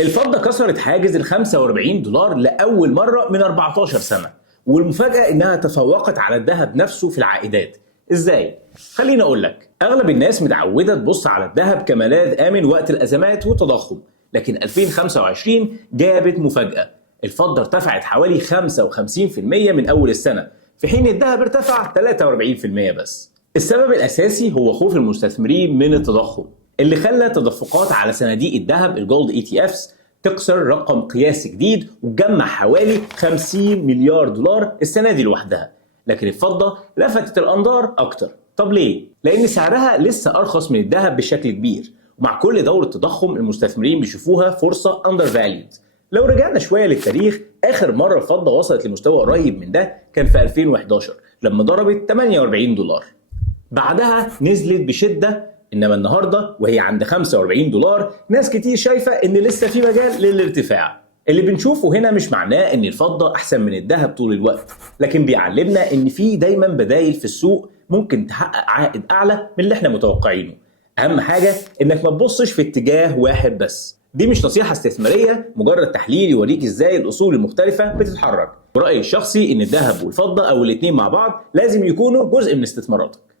الفضة كسرت حاجز ال 45 دولار لأول مرة من 14 سنة، والمفاجأة إنها تفوقت على الذهب نفسه في العائدات. إزاي؟ خليني أقول لك، أغلب الناس متعودة تبص على الذهب كملاذ آمن وقت الأزمات والتضخم، لكن 2025 جابت مفاجأة. الفضة ارتفعت حوالي 55% من أول السنة، في حين الذهب ارتفع 43% بس. السبب الأساسي هو خوف المستثمرين من التضخم، اللي خلى تدفقات على صناديق الذهب الجولد ETFs تكسر رقم قياسي جديد وتجمع حوالي 50 مليار دولار السنة دي لوحدها. لكن الفضة لفتت الأنظار أكتر. طب ليه؟ لأن سعرها لسه أرخص من الذهب بشكل كبير، ومع كل دورة تضخم المستثمرين بيشوفوها فرصة undervalued. لو رجعنا شوية للتاريخ، آخر مرة الفضة وصلت لمستوى قريب من ده كان في 2011 لما ضربت 48 دولار. بعدها نزلت بشدة، إنما النهاردة وهي عند 45 دولار ناس كتير شايفة إن لسه في مجال للارتفاع. اللي بنشوفه هنا مش معناه إن الفضة أحسن من الذهب طول الوقت، لكن بيعلمنا إن في دايما بدايل في السوق ممكن تحقق عائد أعلى من اللي إحنا متوقعينه. أهم حاجة إنك ما تبصش في اتجاه واحد بس. دي مش نصيحة استثمارية، مجرد تحليل يوريك إزاي الأصول المختلفة بتتحرك. ورأيي الشخصي إن الذهب والفضة أو الاتنين مع بعض لازم يكونوا جزء من استثماراتك.